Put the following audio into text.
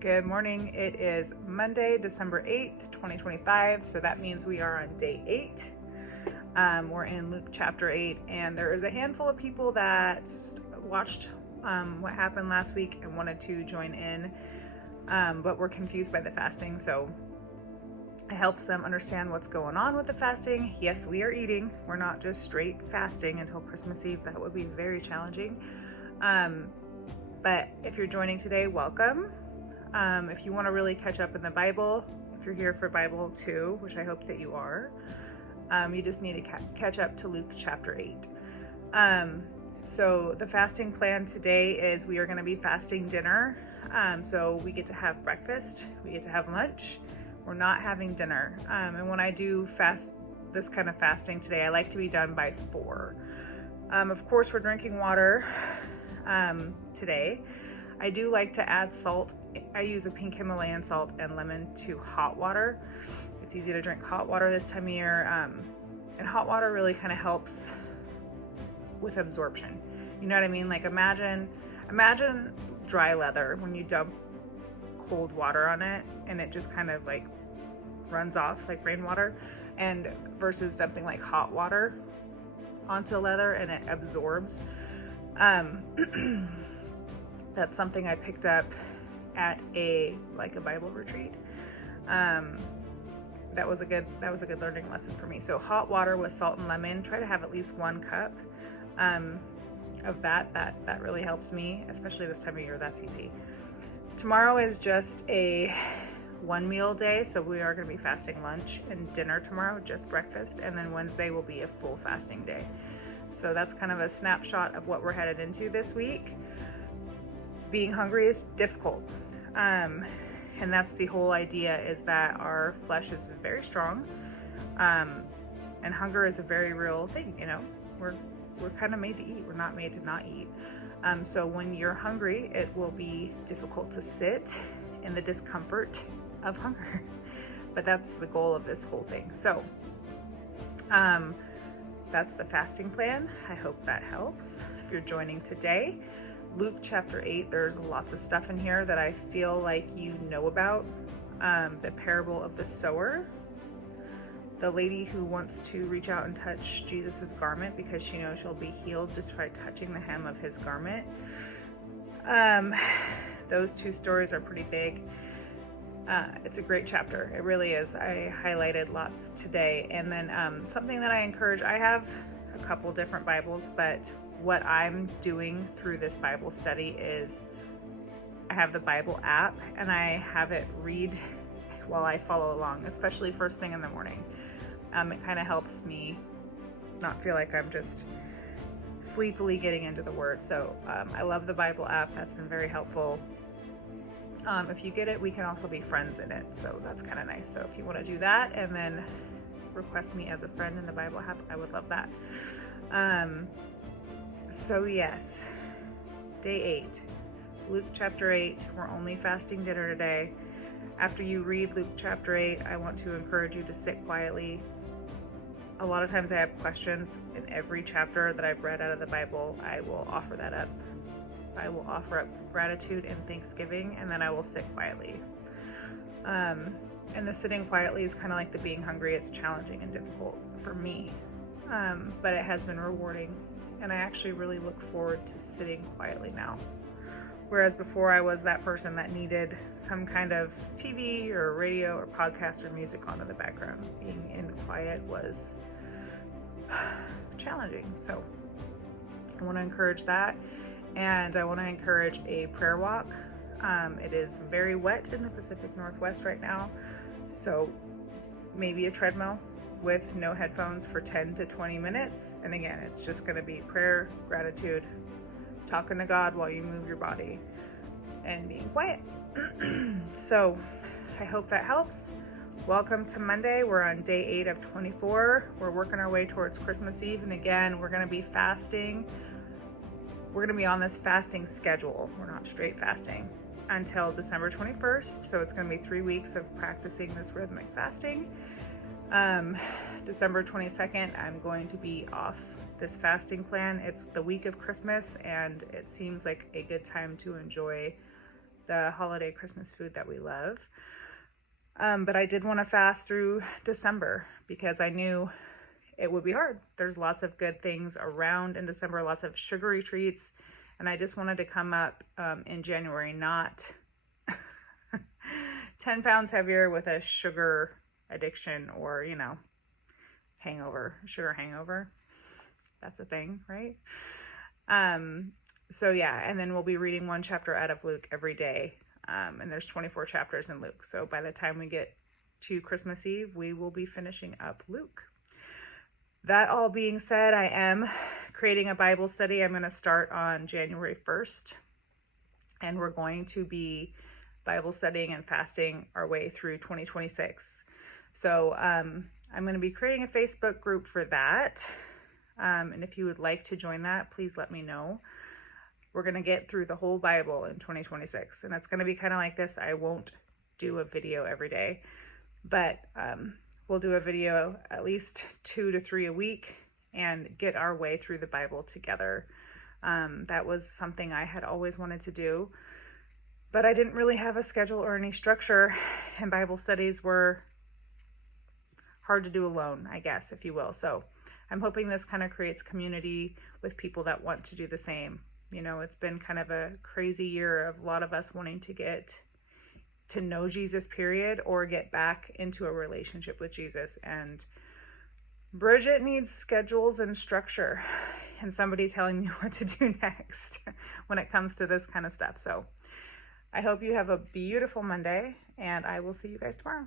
Good morning. It is Monday, December 8th, 2025. So that means we are on day 8. We're in Luke chapter 8, and there is a handful of people that watched what happened last week and wanted to join in, but were confused by the fasting. So I helped them understand what's going on with the fasting. Yes, we are eating. We're not just straight fasting until Christmas Eve. That would be very challenging. But if you're joining today, welcome. If you want to really catch up in the Bible, if you're here for Bible 2, which I hope that you are, you just need to catch up to Luke chapter 8. So the fasting plan today is we are going to be fasting dinner. So we get to have breakfast, we get to have lunch. We're not having dinner. And when I do this kind of fasting today, I like to be done by 4. Of course, we're drinking water today. I do like to add salt. I use a pink Himalayan salt and lemon to hot water. It's easy to drink hot water this time of year. And hot water really kind of helps with absorption. You know what I mean? Like imagine dry leather when you dump cold water on it and it just kind of like runs off like rainwater, and versus dumping like hot water onto leather and it absorbs. That's something I picked up at a Bible retreat. That was a good learning lesson for me. So hot water with salt and lemon. Try to have at least 1 cup of that really helps me, especially this time of year. That's easy. Tomorrow is just a 1 meal day, so we are going to be fasting lunch and dinner tomorrow, just breakfast, and then Wednesday will be a full fasting day. So that's kind of a snapshot of what we're headed into this week. Being hungry is difficult, and that's the whole idea, is that our flesh is very strong, and hunger is a very real thing. You know, we're kind of made to eat. We're not made to not eat. So when you're hungry, it will be difficult to sit in the discomfort of hunger. But that's the goal of this whole thing. So that's the fasting plan. I hope that helps. If you're joining today, Luke chapter 8, there's lots of stuff in here that I feel like you know about. The parable of the sower, the lady who wants to reach out and touch Jesus's garment because she knows she'll be healed just by touching the hem of his garment. Those 2 stories are pretty big. It's a great chapter. It really is. I highlighted lots today. And then something that I encourage, I have a couple different Bibles, but what I'm doing through this Bible study is I have the Bible app and I have it read while I follow along, especially first thing in the morning. It kind of helps me not feel like I'm just sleepily getting into the Word. So I love the Bible app. That's been very helpful. If you get it, we can also be friends in it. So that's kind of nice. So if you want to do that and then request me as a friend in the Bible app, I would love that. So yes, day 8, Luke chapter 8, we're only fasting dinner today. After you read Luke chapter 8, I want to encourage you to sit quietly. A lot of times I have questions in every chapter that I've read out of the Bible. I will offer that up. I will offer up gratitude and thanksgiving, and then I will sit quietly. And the sitting quietly is kind of like the being hungry. It's challenging and difficult for me, but it has been rewarding. And I actually really look forward to sitting quietly now. Whereas before I was that person that needed some kind of TV or radio or podcast or music on in the background. Being in quiet was challenging. So I want to encourage that. And I want to encourage a prayer walk. It is very wet in the Pacific Northwest right now. So maybe a treadmill with no headphones for 10 to 20 minutes. And again, it's just going to be prayer, gratitude, talking to God while you move your body, and being quiet. So I hope that helps. Welcome to Monday. We're on day 8 of 24. We're working our way towards Christmas Eve. And again, we're going to be fasting. We're going to be on this fasting schedule. We're not straight fasting until December 21st. So it's going to be 3 weeks of practicing this rhythmic fasting. December 22nd, I'm going to be off this fasting plan. It's the week of Christmas, and it seems like a good time to enjoy the holiday Christmas food that we love. But I did want to fast through December because I knew it would be hard. There's lots of good things around in December, lots of sugary treats, and I just wanted to come up in January, not 10 pounds heavier with a sugar addiction or, hangover, sugar hangover. That's a thing, right? So yeah, and then we'll be reading one chapter out of Luke every day. And there's 24 chapters in Luke. So by the time we get to Christmas Eve, we will be finishing up Luke. That all being said, I am creating a Bible study. I'm going to start on January 1st. And we're going to be Bible studying and fasting our way through 2026. So I'm going to be creating a Facebook group for that. And if you would like to join that, please let me know. We're going to get through the whole Bible in 2026. And it's going to be kind of like this. I won't do a video every day, but we'll do a video at least 2 to 3 a week and get our way through the Bible together. That was something I had always wanted to do, but I didn't really have a schedule or any structure, and Bible studies were hard to do alone, I guess, if you will. So I'm hoping this kind of creates community with people that want to do the same. It's been kind of a crazy year of a lot of us wanting to get to know Jesus, period, or get back into a relationship with Jesus. And Bridget needs schedules and structure and somebody telling me what to do next when it comes to this kind of stuff. So I hope you have a beautiful Monday, and I will see you guys tomorrow.